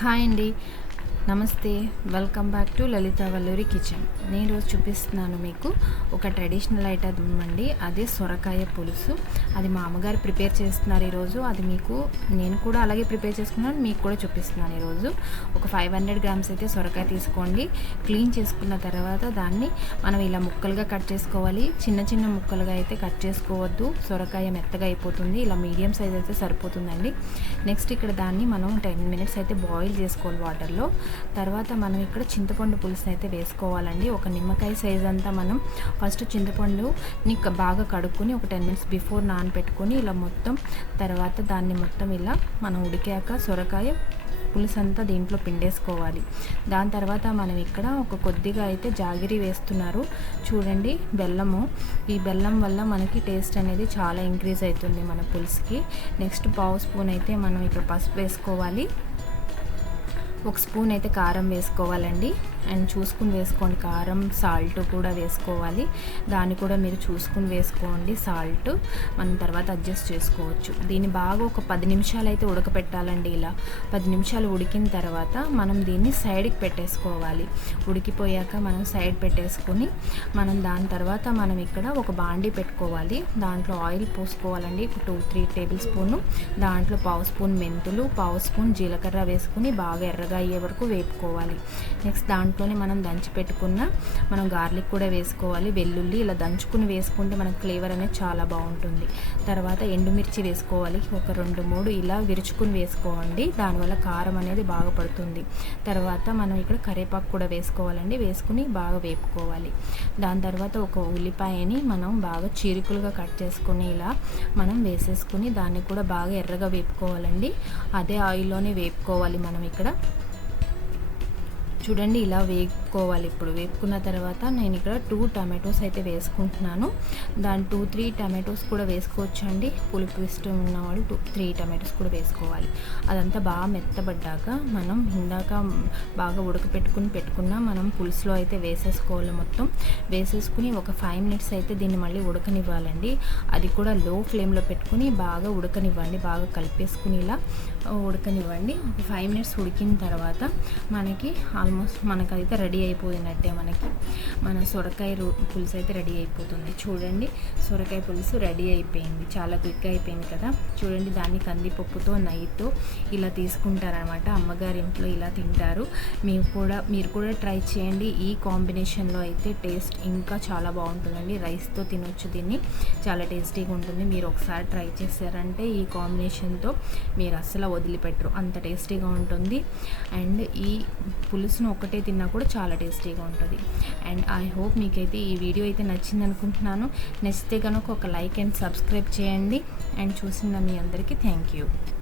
Hi అండి. నమస్తే welcome back to Lalitha Valluri kitchen. నేను రోజు చూపిస్తున్నాను మీకు ఒక ట్రెడిషనల్ ఐటమ్ అండి అదే సొరకాయ పులుసు. అది మా అమ్మగారు ప్రిపేర్ చేస్తున్నారు ఈరోజు. అది మీకు నేను కూడా అలాగే ప్రిపేర్ చేసుకున్నాను. మీకు కూడా చూపిస్తున్నాను ఈరోజు. ఒక ఫైవ్ హండ్రెడ్ గ్రామ్స్ అయితే సొరకాయ తీసుకోండి. క్లీన్ చేసుకున్న తర్వాత దాన్ని మనం ఇలా ముక్కలుగా కట్ చేసుకోవాలి. చిన్న చిన్న ముక్కలుగా అయితే కట్ చేసుకోవద్దు. సొరకాయ మెత్తగా అయిపోతుంది. ఇలా మీడియం సైజ్ అయితే సరిపోతుందండి. నెక్స్ట్ ఇక్కడ దాన్ని మనం టెన్ మినిట్స్ అయితే బాయిల్ చేసుకోవాలి వాటర్లో. తర్వాత మనం ఇక్కడ చింతపండు పులుసు అయితే వేసుకోవాలండి. ఒక నిమ్మకాయ సైజ్ అంతా మనం ఫస్ట్ చింతపండుని బాగా కడుక్కొని ఒక టెన్ మినిట్స్ బిఫోర్ నానబెట్టుకొని ఇలా మొత్తం తర్వాత దాన్ని మొత్తం ఇలా మనం ఉడికాక సొరకాయ పులుసు అంతా దీంట్లో పిండేసుకోవాలి. దాని తర్వాత మనం ఇక్కడ ఒక కొద్దిగా అయితే జాగిరి వేస్తున్నారు. చూడండి బెల్లము. ఈ బెల్లం వల్ల మనకి టేస్ట్ అనేది చాలా ఇంక్రీజ్ అవుతుంది మన పులుసుకి. నెక్స్ట్ పావు స్పూన్ అయితే మనం ఇక్కడ పసుపు వేసుకోవాలి. ఒక స్పూన్ అయితే కారం వేసుకోవాలండి. అండ్ చూసుకుని వేసుకోండి. కారం సాల్ట్ కూడా వేసుకోవాలి. దాన్ని కూడా మీరు చూసుకుని వేసుకోండి. సాల్ట్ మనం తర్వాత అడ్జస్ట్ చేసుకోవచ్చు. దీన్ని బాగా ఒక పది నిమిషాలు అయితే ఉడకపెట్టాలండి ఇలా. పది నిమిషాలు ఉడికిన తర్వాత మనం దీన్ని సైడ్కి పెట్టేసుకోవాలి. ఉడికిపోయాక మనం సైడ్ పెట్టేసుకొని మనం దాని తర్వాత మనం ఇక్కడ ఒక బాండీ పెట్టుకోవాలి. దాంట్లో ఆయిల్ పోసుకోవాలండి. Two three tablespoon. దాంట్లో పావు స్పూన్ మెంతులు పావు స్పూన్ జీలకర్ర వేసుకుని బాగా ఎర్రగా అయ్యే వరకు వేపుకోవాలి. నెక్స్ట్ దాంట్లోనే మనం దంచి పెట్టుకున్న మనం గార్లిక్ కూడా వేసుకోవాలి. వెల్లుల్లి ఇలా దంచుకుని వేసుకుంటే మనకు ఫ్లేవర్ అనేది చాలా బాగుంటుంది. తర్వాత ఎండుమిర్చి వేసుకోవాలి. ఒక రెండు మూడు ఇలా విరుచుకుని వేసుకోండి. దానివల్ల కారం అనేది బాగా పడుతుంది. తర్వాత మనం ఇక్కడ కరివేపాకు కూడా వేసుకోవాలండి. వేసుకుని బాగా వేపుకోవాలి. దాని తర్వాత ఒక ఉల్లిపాయని మనం బాగా చీరికలుగా కట్ చేసుకుని ఇలా మనం వేసేసుకుని దాన్ని కూడా బాగా ఎర్రగా వేపుకోవాలండి. అదే ఆయిల్లోనే వేపుకోవాలి మనం ఇక్కడ. చూడండి ఇలా వేపుకోవాలి. ఇప్పుడు వేపుకున్న తర్వాత నేను ఇక్కడ టూ టమాటోస్ అయితే వేసుకుంటున్నాను. దాని టూ త్రీ టమాటోస్ కూడా వేసుకోవచ్చు అండి పులుపు ఇష్టం ఉన్నవాళ్ళు టూ త్రీ టమాటోస్ కూడా వేసుకోవాలి. అదంతా బాగా మెత్తబడ్డాక మనం ఇందాక బాగా ఉడకపెట్టుకుని పెట్టుకున్న మనం పులుసులో అయితే వేసేసుకోవాలి మొత్తం. వేసేసుకుని ఒక ఫైవ్ మినిట్స్ అయితే దీన్ని మళ్ళీ ఉడకనివ్వాలండి. అది కూడా లో ఫ్లేమ్లో పెట్టుకుని బాగా ఉడకనివ్వండి. బాగా కలిపేసుకుని ఇలా ఉడకనివ్వండి. ఒక ఫైవ్ మినిట్స్ ఉడికిన తర్వాత మనకి ఆల్మోస్ట్ మనకైతే రెడీ అయిపోయినట్టే మనకి. మన సొరకాయ పులుసు అయితే రెడీ అయిపోతుంది. చూడండి సొరకాయ పులుసు రెడీ అయిపోయింది. చాలా క్విక్ అయిపోయింది కదా. చూడండి దాన్ని కందిపప్పుతో నెయ్యితో ఇలా తీసుకుంటారనమాట అమ్మగారి ఇంట్లో ఇలా తింటారు. మేము కూడా మీరు కూడా ట్రై చేయండి. ఈ కాంబినేషన్లో అయితే టేస్ట్ ఇంకా చాలా బాగుంటుందండి. రైస్తో తినొచ్చు దీన్ని. చాలా టేస్టీగా ఉంటుంది. మీరు ఒకసారి ట్రై చేశారంటే ఈ కాంబినేషన్తో మీరు అస్సలు వదిలిపెట్టరు. అంత టేస్టీగా ఉంటుంది. అండ్ ఈ పులుసు పులుసును ఒకటే తిన్నా కూడా చాలా టేస్టీగా ఉంటుంది. అండ్ ఐ హోప్ మీకైతే ఈ వీడియో అయితే నచ్చింది అనుకుంటున్నాను నచ్చితే కనుక ఒక లైక్ అండ్ సబ్స్క్రైబ్ చేయండి. అండ్ చూసిన మీ అందరికీ థ్యాంక్ యూ.